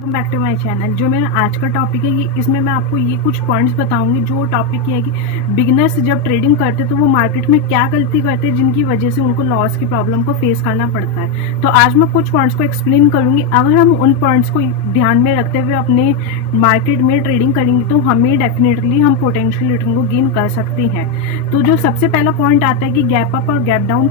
Welcome back to my channel. जो मेरा आज का टॉपिक है, ये इसमें मैं आपको ये कुछ पॉइंट्स बताऊंगी। जो टॉपिक ये है कि बिगिनर्स जब ट्रेडिंग करते तो वो मार्केट में क्या गलती करते हैं जिनकी वजह से उनको लॉस की प्रॉब्लम को फेस करना पड़ता है। तो आज मैं कुछ पॉइंट्स को एक्सप्लेन करूंगी। अगर हम उन पॉइंट्स को ध्यान में रखते हुए अपने मार्केट में ट्रेडिंग करेंगे तो हमें डेफिनेटली हम पोटेंशियल रिटर्न को गेन कर सकते हैं। तो जो सबसे पहला पॉइंट आता है कि गैप अप और गैप डाउन,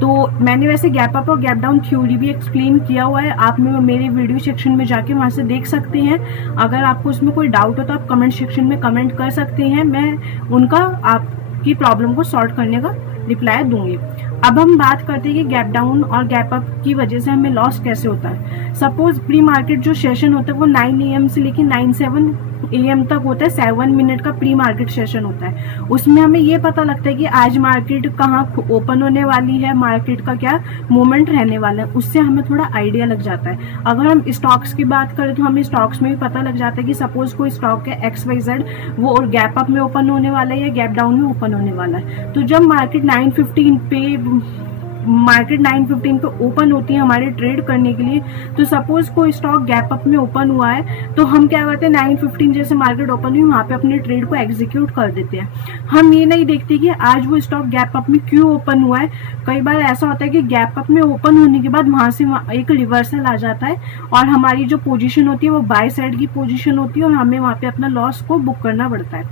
तो मैंने वैसे गैप अप और गैप डाउन थ्योरी भी एक्सप्लेन किया हुआ है। आप मेरे वीडियो सेक्शन में जाके वहां से देख सकते हैं। अगर आपको उसमें कोई डाउट हो तो आप कमेंट सेक्शन में कमेंट कर सकते हैं, मैं उनका आपकी प्रॉब्लम को सॉल्व करने का रिप्लाई दूंगी। अब हम बात करते हैं कि गैप डाउन और गैप अप की वजह से हमें लॉस कैसे होता है। सपोज प्री मार्केट जो सेशन होता है वो 9 AM से लेकर 9-7 AM तक होता है। 7 मिनट का प्री मार्केट सेशन होता है। उसमें हमें ये पता लगता है कि आज मार्केट कहाँ ओपन होने वाली है, मार्केट का क्या मूवमेंट रहने वाला है। उससे हमें थोड़ा आइडिया लग जाता है। अगर हम स्टॉक्स की बात करें तो हमें स्टॉक्स में भी पता लग जाता है कि सपोज कोई स्टॉक है XYZ, वो और गैप अप में ओपन होने वाला है या गैप डाउन में ओपन होने वाला है। तो जब मार्केट 9:15 पे ओपन होती है हमारे ट्रेड करने के लिए, तो सपोज कोई स्टॉक गैप अप में ओपन हुआ है तो हम क्या करते हैं, 9:15 जैसे मार्केट ओपन हुई वहां पे अपने ट्रेड को एग्जीक्यूट कर देते हैं। हम ये नहीं देखते कि आज वो स्टॉक गैप अप में क्यों ओपन हुआ है। कई बार ऐसा होता है कि गैप अप में ओपन होने के बाद वहां से एक रिवर्सल आ जाता है और हमारी जो पोजीशन होती है वो बाय साइड की पोजीशन होती है और हमें वहां पे अपना लॉस को बुक करना पड़ता है।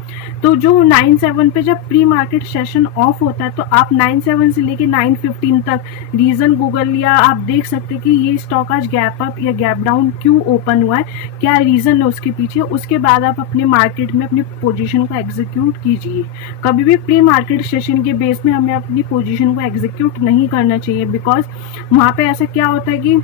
तो जो 9-7 पे जब प्री मार्केट सेशन ऑफ होता है तो आप 9-7 से लेके 9:15 तक रीजन गूगल या आप देख सकते हैं कि ये स्टॉक आज गैप अप या गैप डाउन क्यों ओपन हुआ है, क्या रीजन है उसके पीछे। उसके बाद आप अपने मार्केट में अपनी पोजीशन को एग्जीक्यूट कीजिए। कभी भी प्री मार्केट सेशन के बेस में हमें अपनी पोजीशन को एग्जीक्यूट नहीं करना चाहिए, बिकॉज वहां पे ऐसा क्या होता है कि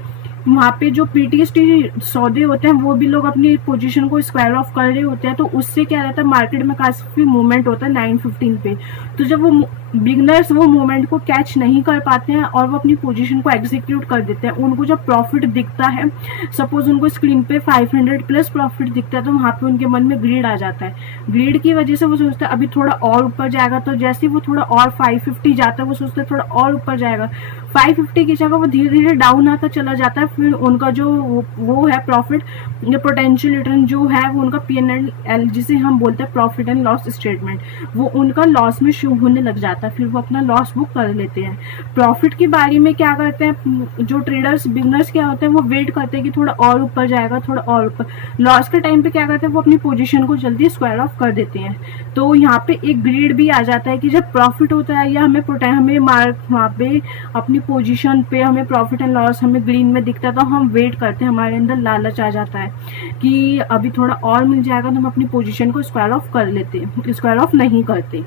वहां पे जो पीटीएसटी सौदे होते हैं वो भी लोग अपनी पोजीशन को स्क्वायर ऑफ कर रहे होते हैं। तो उससे क्या रहता है, मार्केट में काफी मूवमेंट होता है 9:15 पे। तो जब वो बिगनर्स वो मूवमेंट को कैच नहीं कर पाते हैं और वो अपनी पोजीशन को एग्जीक्यूट कर देते हैं, उनको जब प्रॉफिट दिखता है, सपोज उनको स्क्रीन पे 500 प्लस प्रॉफिट दिखता है, तो वहां पे उनके मन में ग्रीड आ जाता है। ग्रीड की वजह से वो सोचते हैं अभी थोड़ा और ऊपर जाएगा, तो जैसे वो थोड़ा और 550 जाता है वो सोचते हैं थोड़ा और ऊपर जाएगा। 550 की जगह वो धीरे धीरे डाउन आता चला जाता है। फिर उनका जो वो है प्रॉफिट या पोटेंशियल रिटर्न जो है वो उनका PNL जिसे हम बोलते हैं प्रॉफिट एंड लॉस स्टेटमेंट, वो उनका लॉस में शो होने लग जाता है। फिर वो अपना लॉस बुक कर लेते हैं। प्रॉफिट की बारी में क्या करते हैं जो ट्रेडर्स बिगनर्स क्या होते हैं, वो वेट करते हैं कि थोड़ा और ऊपर जाएगा, थोड़ा और ऊपर। लॉस के टाइम पे क्या करते हैं, वो अपनी पोजीशन को जल्दी स्क्वायर ऑफ कर देते हैं। तो यहाँ पे एक ग्रीड भी आ जाता है कि जब प्रॉफिट होता है या हमें मार्क वहाँ पे अपनी पोजीशन पे हमें प्रॉफिट एंड लॉस हमें ग्रीन में दिखता है, तो हम वेट करते हैं। हमारे अंदर लालच आ जाता है कि अभी थोड़ा और मिल जाएगा, तो हम अपनी पोजीशन को स्क्वायर ऑफ कर लेते हैं, स्क्वायर ऑफ नहीं करते।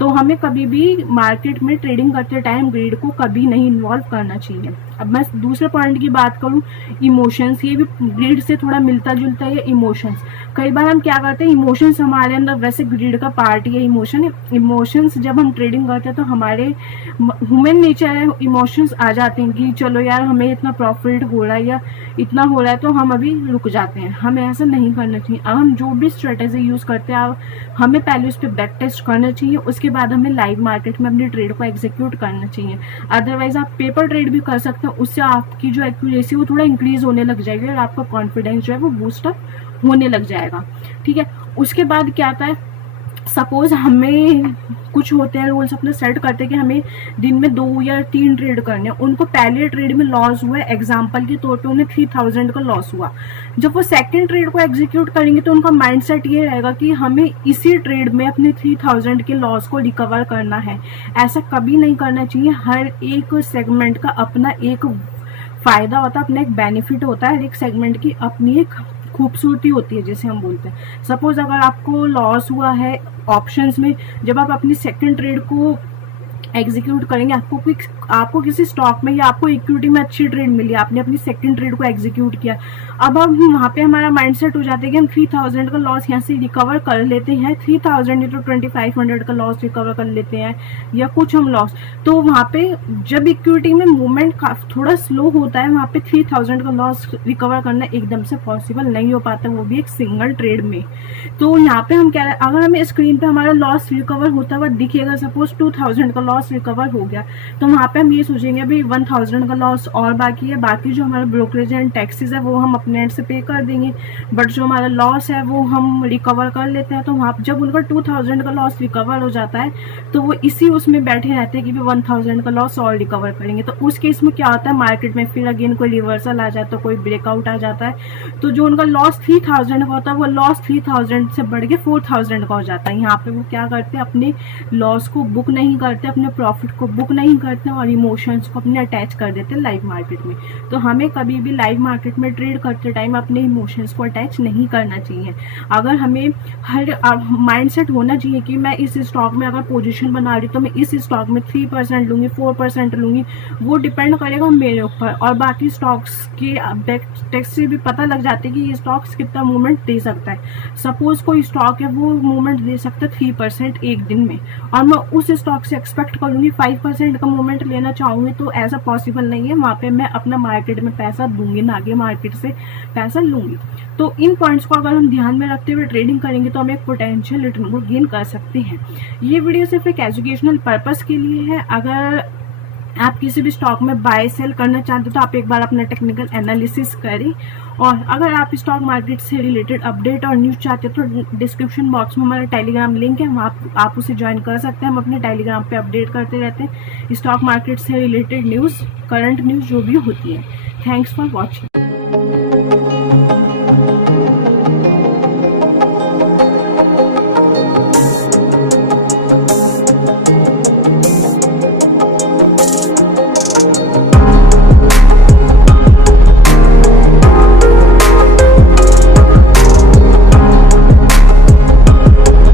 तो हमें कभी भी मार्केट में ट्रेडिंग करते टाइम ग्रीड को कभी नहीं इन्वॉल्व करना चाहिए। अब मैं दूसरे पॉइंट की बात करूं, इमोशंस, ये भी ग्रीड से थोड़ा मिलता जुलता है। इमोशंस, कई बार हम क्या करते हैं, इमोशंस हमारे अंदर वैसे ग्रीड का पार्ट ही है। इमोशंस जब हम ट्रेडिंग करते हैं तो हमारे ह्यूमन नेचर है, इमोशंस आ जाते हैं कि चलो यार हमें इतना प्रॉफिट हो रहा है या इतना हो रहा है तो हम अभी रुक जाते हैं। हमें ऐसा नहीं करना चाहिए। अब हम जो भी स्ट्रेटेजी यूज करते हैं हमें पहले उस पर बैक टेस्ट करना चाहिए, उसके बाद हमें लाइव मार्केट में अपनी ट्रेड को एग्जीक्यूट करना चाहिए। अदरवाइज आप पेपर ट्रेड भी कर सकते हैं, उससे आपकी जो एक्यूरेसी वो थोड़ा इंक्रीज होने लग जाएगी और आपका कॉन्फिडेंस जो है वो बूस्ट अप होने लग जाएगा। ठीक है, उसके बाद क्या आता है, सपोज हमें कुछ होते हैं रूल्स अपने सेट करते हैं कि हमें दिन में 2 या 3 ट्रेड करने हैं। उनको पहले ट्रेड में लॉस हुआ है, एग्जांपल के तौर पे उन्हें 3000 का लॉस हुआ। जब वो सेकंड ट्रेड को एग्जीक्यूट करेंगे तो उनका माइंडसेट ये रहेगा कि हमें इसी ट्रेड में अपने 3000 के लॉस को रिकवर करना है। ऐसा कभी नहीं करना चाहिए। हर एक सेगमेंट का अपना एक फायदा होता है, अपना एक बेनिफिट होता है। हर एक सेगमेंट की अपनी एक खूबसूरती होती है जिसे हम बोलते हैं। सपोज अगर आपको लॉस हुआ है ऑप्शंस में, जब आप अपनी सेकंड ट्रेड को एग्जीक्यूट करेंगे, आपको किसी स्टॉक में या आपको इक्विटी में अच्छी ट्रेड मिली, आपने अपनी सेकंड ट्रेड को एग्जीक्यूट किया। अब हम वहां पे हमारा माइंडसेट हो जाता है कि हम 3000 का लॉस यहाँ से रिकवर कर लेते हैं। 3000 नहीं तो 2500 का लॉस रिकवर कर लेते हैं या कुछ हम लॉस। तो वहां पे जब इक्विटी में मूवमेंट थोड़ा स्लो होता है, वहां पे 3000 का लॉस रिकवर करना एकदम से पॉसिबल नहीं हो पाता, वो भी एक सिंगल ट्रेड में। तो यहाँ पे हम क्या, अगर हमें स्क्रीन पे हमारा लॉस रिकवर होता हुआ दिखेगा, सपोज 2000 का लॉस रिकवर हो गया, तो वहां पे हम ये सोचेंगे भाई 1000 का लॉस और बाकी है, बाकी जो हमारा ब्रोकरेज एंड टैक्सेस है वो हम अपने एंड से पे कर देंगे, बट जो हमारा लॉस है वो हम रिकवर कर लेते हैं। तो वहाँ जब उनका 2000 का लॉस रिकवर हो जाता है तो वो इसी उसमें बैठे रहते हैं कि भी 1000 का लॉस और रिकवर करेंगे। तो उस केस में क्या होता है, मार्केट में फिर अगेन कोई रिवर्सल आ जाता है, कोई ब्रेकआउट आ जाता है, तो जो उनका लॉस 3000 का होता है वो लॉस 3000 से बढ़ के 4000 का हो जाता है। यहाँ पे वो क्या करते हैं, अपने लॉस को बुक नहीं करते, अपने प्रॉफिट को बुक नहीं करते और इमोशंस को अपने अटैच कर देते हैं लाइव मार्केट में। तो हमें कभी भी लाइव मार्केट में ट्रेड करते टाइम अपने इमोशंस को अटैच नहीं करना चाहिए। अगर हमें हर माइंडसेट होना चाहिए कि मैं इस स्टॉक में अगर पोजीशन बना रही तो मैं इस स्टॉक में 3% लूंगी, 4% लूंगी, वो डिपेंड करेगा मेरे ऊपर। और बाकी स्टॉक्स के टेक्स्ट से भी पता लग जाता है कि ये स्टॉक्स कितना मूवमेंट दे सकता है। सपोज कोई स्टॉक है वो मूवमेंट दे सकता है 3% एक दिन में, और मैं उस स्टॉक से एक्सपेक्ट करूंगी 5% का मूवमेंट लेना चाहूंगी, तो ऐसा पॉसिबल नहीं है। वहां पे मैं अपना मार्केट में पैसा दूंगी, ना कि मार्केट से पैसा लूंगी। तो इन पॉइंट्स को अगर हम ध्यान में रखते हुए ट्रेडिंग करेंगे तो हम एक पोटेंशियल रिटर्न को गेन कर सकते हैं। ये वीडियो सिर्फ एक एजुकेशनल पर्पस के लिए है। अगर आप किसी भी स्टॉक में बाय सेल करना चाहते हो तो आप एक बार अपना टेक्निकल एनालिसिस करें, और अगर आप स्टॉक मार्केट से रिलेटेड अपडेट और न्यूज़ चाहते हो तो डिस्क्रिप्शन बॉक्स में हमारा टेलीग्राम लिंक है, वहाँ आप उसे ज्वाइन कर सकते हैं। हम अपने टेलीग्राम पे अपडेट करते रहते हैं स्टॉक मार्केट से रिलेटेड न्यूज़, करंट न्यूज़ जो भी होती है। Thanks for watching.